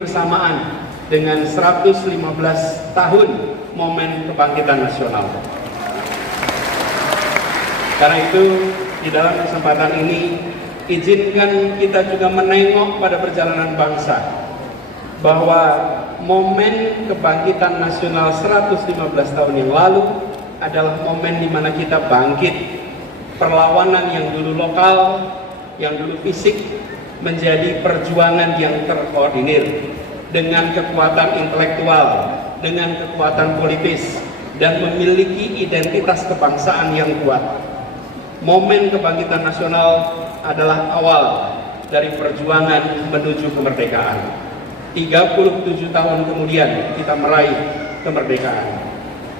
bersamaan dengan 115 tahun momen kebangkitan nasional. Karena itu, di dalam kesempatan ini, izinkan kita juga menengok pada perjalanan bangsa, bahwa momen kebangkitan nasional 115 tahun yang lalu adalah momen di mana kita bangkit. Perlawanan yang dulu lokal, yang dulu fisik, menjadi perjuangan yang terkoordinir dengan kekuatan intelektual, dengan kekuatan politis, dan memiliki identitas kebangsaan yang kuat. Momen kebangkitan nasional adalah awal dari perjuangan menuju kemerdekaan. 37 tahun kemudian kita meraih kemerdekaan.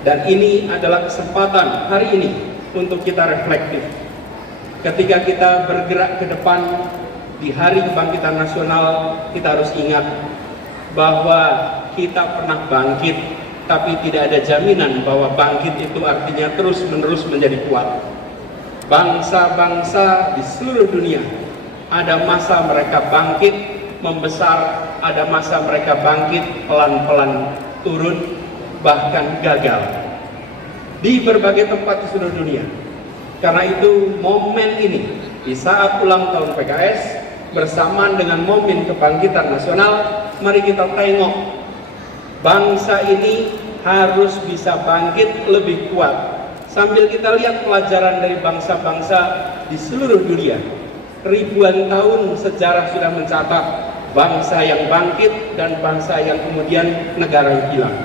Dan ini adalah kesempatan hari ini untuk kita reflektif. Ketika kita bergerak ke depan di hari kebangkitan nasional, kita harus ingat bahwa kita pernah bangkit, tapi tidak ada jaminan bahwa bangkit itu artinya terus-menerus menjadi kuat. Bangsa-bangsa di seluruh dunia, ada masa mereka bangkit, membesar, ada masa mereka bangkit, pelan-pelan turun, bahkan gagal di berbagai tempat di seluruh dunia. Karena itu momen ini, di saat ulang tahun PKS, bersamaan dengan momen kebangkitan nasional, mari kita tengok bangsa ini harus bisa bangkit lebih kuat. Sambil kita lihat pelajaran dari bangsa-bangsa di seluruh dunia. Ribuan tahun sejarah sudah mencatat bangsa yang bangkit dan bangsa yang kemudian negara yang hilang.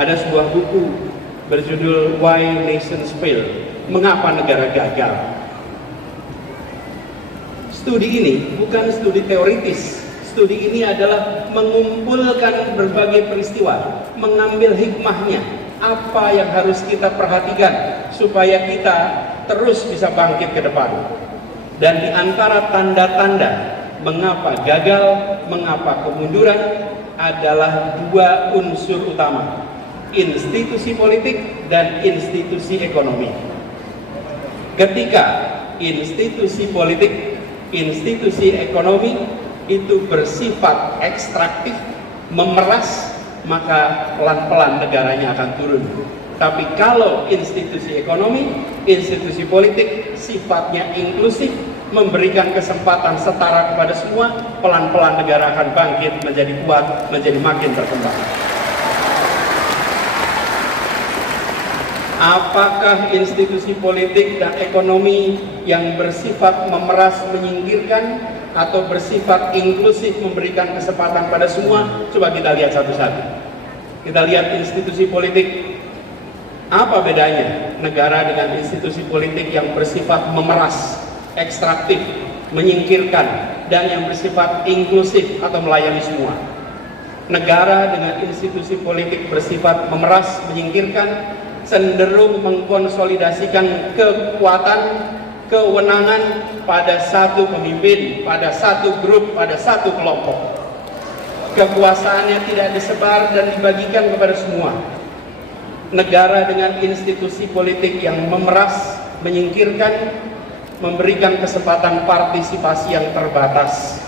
Ada sebuah buku berjudul Why Nations Fail, Mengapa Negara Gagal. Studi ini bukan studi teoritis. Studi ini adalah mengumpulkan berbagai peristiwa, mengambil hikmahnya, apa yang harus kita perhatikan supaya kita terus bisa bangkit ke depan. Dan di antara tanda-tanda mengapa gagal, mengapa kemunduran adalah dua unsur utama: institusi politik dan institusi ekonomi. Ketika institusi politik, institusi ekonomi itu bersifat ekstraktif, memeras, maka pelan-pelan negaranya akan turun. Tapi kalau institusi ekonomi, institusi politik sifatnya inklusif, memberikan kesempatan setara kepada semua, pelan-pelan negara akan bangkit, menjadi kuat, menjadi makin berkembang. Apakah institusi politik dan ekonomi yang bersifat memeras, menyingkirkan, atau bersifat inklusif, memberikan kesempatan pada semua? Coba kita lihat satu-satu. Kita lihat institusi politik. Apa bedanya negara dengan institusi politik yang bersifat memeras, ekstraktif, menyingkirkan, dan yang bersifat inklusif atau melayani semua? Negara dengan institusi politik bersifat memeras, menyingkirkan, cenderung mengkonsolidasikan kekuatan, kewenangan pada satu pemimpin, pada satu grup, pada satu kelompok. Kekuasaannya tidak disebar dan dibagikan kepada semua. Negara dengan institusi politik yang memeras, menyingkirkan, memberikan kesempatan partisipasi yang terbatas,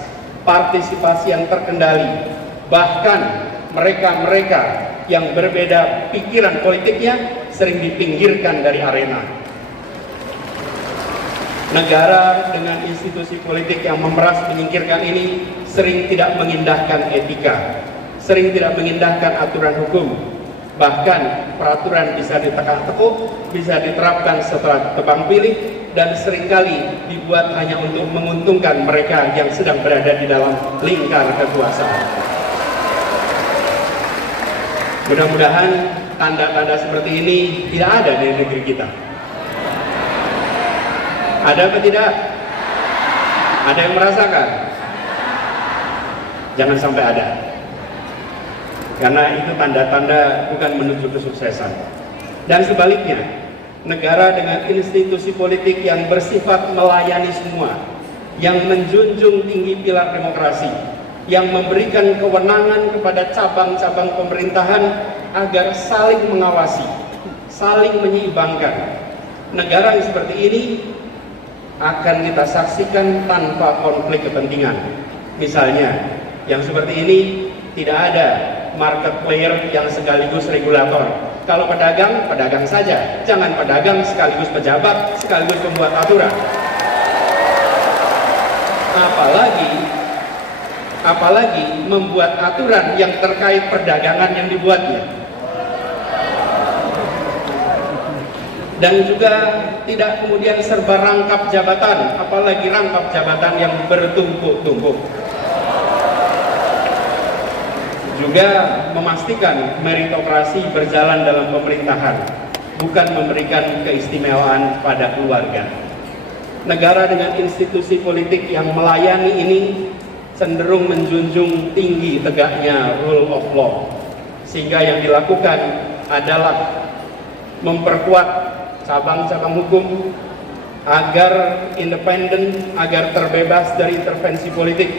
partisipasi yang terkendali. Bahkan mereka-mereka yang berbeda pikiran politiknya sering dipinggirkan dari arena. Negara dengan institusi politik yang memeras, menyingkirkan ini sering tidak mengindahkan etika, sering tidak mengindahkan aturan hukum. Bahkan peraturan bisa ditekuk, bisa diterapkan setelah tebang pilih, dan seringkali dibuat hanya untuk menguntungkan mereka yang sedang berada di dalam lingkar kekuasaan. Mudah-mudahan tanda-tanda seperti ini tidak ada di negeri kita. Ada atau tidak? Ada yang merasakan? Jangan sampai ada. Karena itu tanda-tanda bukan menuju kesuksesan. Dan sebaliknya, negara dengan institusi politik yang bersifat melayani semua, yang menjunjung tinggi pilar demokrasi, yang memberikan kewenangan kepada cabang-cabang pemerintahan agar saling mengawasi, saling menyeimbangkan. Negara yang seperti ini akan kita saksikan tanpa konflik kepentingan. Misalnya, yang seperti ini Tidak ada market player yang sekaligus regulator. Kalau pedagang, pedagang saja. Jangan pedagang sekaligus pejabat, sekaligus pembuat aturan. Apalagi membuat aturan yang terkait perdagangan yang dibuatnya. Dan juga tidak kemudian serba rangkap jabatan, apalagi rangkap jabatan yang bertumpuk-tumpuk. Juga memastikan meritokrasi berjalan dalam pemerintahan, bukan memberikan keistimewaan pada keluarga. Negara dengan institusi politik yang melayani ini cenderung menjunjung tinggi tegaknya rule of law, sehingga yang dilakukan adalah memperkuat cabang-cabang hukum agar independen, agar terbebas dari intervensi politik,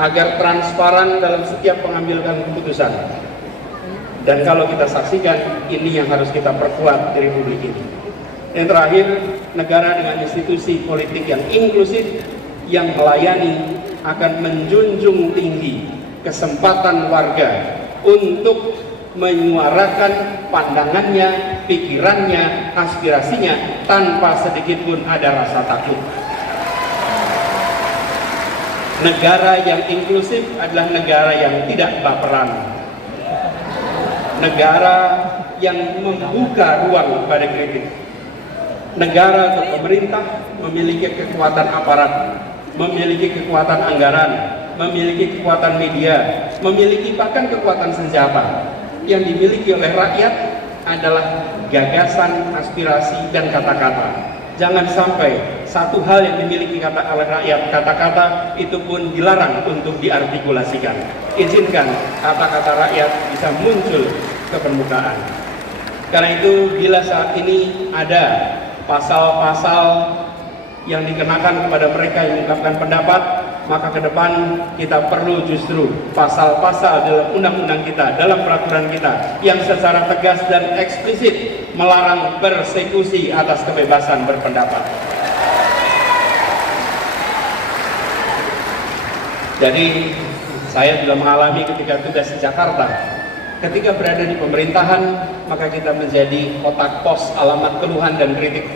agar transparan dalam setiap pengambilan keputusan. Dan kalau kita saksikan, ini yang harus kita perkuat di Republik ini. Yang terakhir, negara dengan institusi politik yang inklusif, yang melayani, akan menjunjung tinggi kesempatan warga untuk menyuarakan pandangannya, pikirannya, aspirasinya tanpa sedikit pun ada rasa takut. Negara yang inklusif adalah negara yang tidak baperan. Negara yang membuka ruang pada kritik. Negara atau pemerintah memiliki kekuatan aparat, memiliki kekuatan anggaran, memiliki kekuatan media, memiliki bahkan kekuatan senjata. Yang dimiliki oleh rakyat adalah gagasan, aspirasi, dan kata-kata. Jangan sampai satu hal yang dimiliki oleh rakyat, kata-kata, itu pun dilarang untuk diartikulasikan. Izinkan kata-kata rakyat bisa muncul ke permukaan. Karena itu, bila saat ini ada pasal-pasal yang dikenakan kepada mereka yang mengungkapkan pendapat, maka ke depan kita perlu justru pasal-pasal dalam undang-undang kita, dalam peraturan kita yang secara tegas dan eksplisit melarang persekusi atas kebebasan berpendapat. Jadi saya sudah mengalami ketika tugas di Jakarta, ketika berada di pemerintahan, maka kita menjadi kotak pos alamat keluhan dan kritik.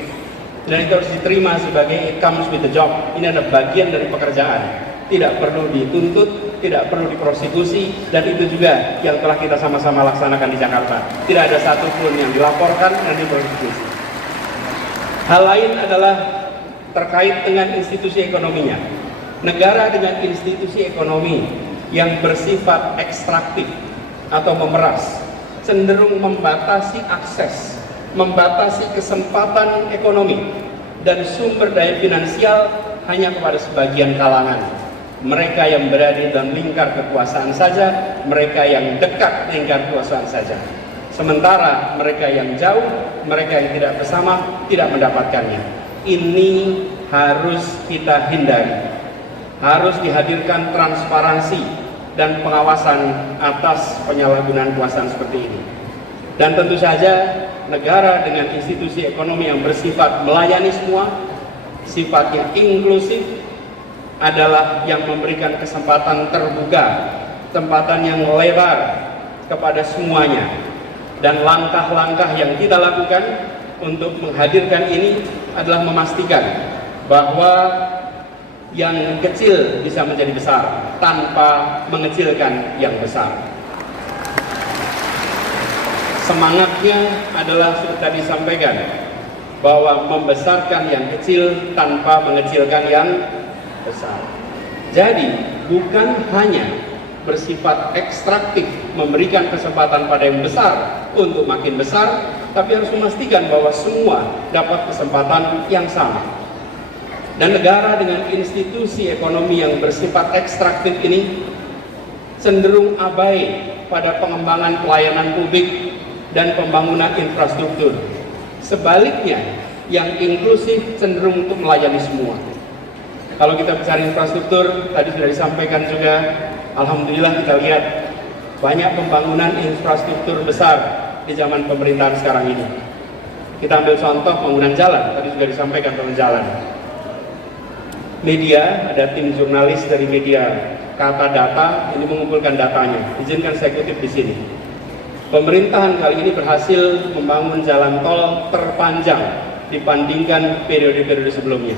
Dan itu harus diterima sebagai it comes with the job. Ini adalah bagian dari pekerjaan. Tidak perlu dituntut, tidak perlu diprosekusi, dan itu juga yang telah kita sama-sama laksanakan di Jakarta. Tidak ada satupun yang dilaporkan dan diprosekusi. Hal lain adalah terkait dengan institusi ekonominya. Negara dengan institusi ekonomi yang bersifat ekstraktif atau memeras cenderung membatasi akses, membatasi kesempatan ekonomi dan sumber daya finansial hanya kepada sebagian kalangan. Mereka yang berada dalam lingkar kekuasaan saja, mereka yang dekat lingkar kekuasaan saja. Sementara mereka yang jauh, mereka yang tidak bersama, tidak mendapatkannya. Ini harus kita hindari. Harus dihadirkan transparansi dan pengawasan atas penyalahgunaan kekuasaan seperti ini. Dan tentu saja negara dengan institusi ekonomi yang bersifat melayani semua, sifatnya inklusif, adalah yang memberikan kesempatan terbuka, kesempatan yang lebar kepada semuanya. Dan langkah-langkah yang kita lakukan untuk menghadirkan ini adalah memastikan bahwa yang kecil bisa menjadi besar tanpa mengecilkan yang besar. Semangatnya adalah seperti tadi disampaikan, bahwa membesarkan yang kecil tanpa mengecilkan yang besar. Jadi bukan hanya bersifat ekstraktif memberikan kesempatan pada yang besar untuk makin besar, tapi harus memastikan bahwa semua dapat kesempatan yang sama. Dan negara dengan institusi ekonomi yang bersifat ekstraktif ini cenderung abai pada pengembangan pelayanan publik dan pembangunan infrastruktur. Sebaliknya, yang inklusif cenderung untuk melayani semua. Kalau kita bicara infrastruktur, tadi sudah disampaikan juga, alhamdulillah kita lihat banyak pembangunan infrastruktur besar di zaman pemerintahan sekarang ini. Kita ambil contoh pembangunan jalan, tadi sudah disampaikan pembangunan jalan. Media, ada tim jurnalis dari media kata data, ini mengumpulkan datanya. Izinkan saya kutip di sini. Pemerintahan kali ini berhasil membangun jalan tol terpanjang dibandingkan periode-periode sebelumnya.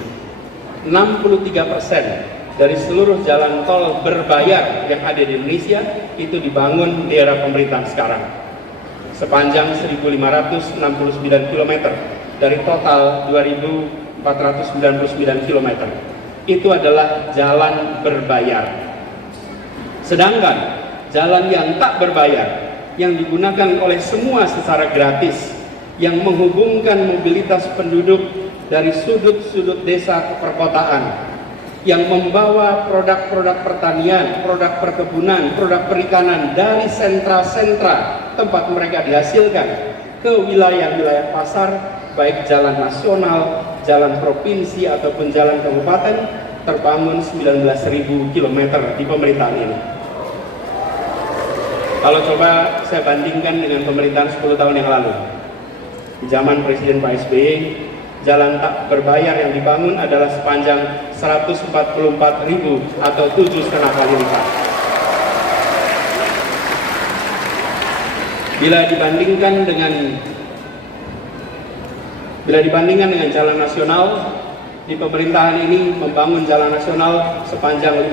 63% dari seluruh jalan tol berbayar yang ada di Indonesia itu dibangun di era pemerintahan sekarang. Sepanjang 1.569 km dari total 2.499 km. Itu adalah jalan berbayar. Sedangkan jalan yang tak berbayar, yang digunakan oleh semua secara gratis, yang menghubungkan mobilitas penduduk dari sudut-sudut desa ke perkotaan, yang membawa produk-produk pertanian, produk perkebunan, produk perikanan dari sentra-sentra tempat mereka dihasilkan ke wilayah-wilayah pasar, baik jalan nasional, jalan provinsi ataupun jalan kabupaten, terbangun 19.000 km di pemerintahan ini. Kalau coba saya bandingkan dengan pemerintahan 10 tahun yang lalu, di zaman Presiden Pak SBY, jalan tak berbayar yang dibangun adalah sepanjang 144.000 atau 7,5 kali lipat. Bila dibandingkan dengan jalan nasional, di pemerintahan ini membangun jalan nasional sepanjang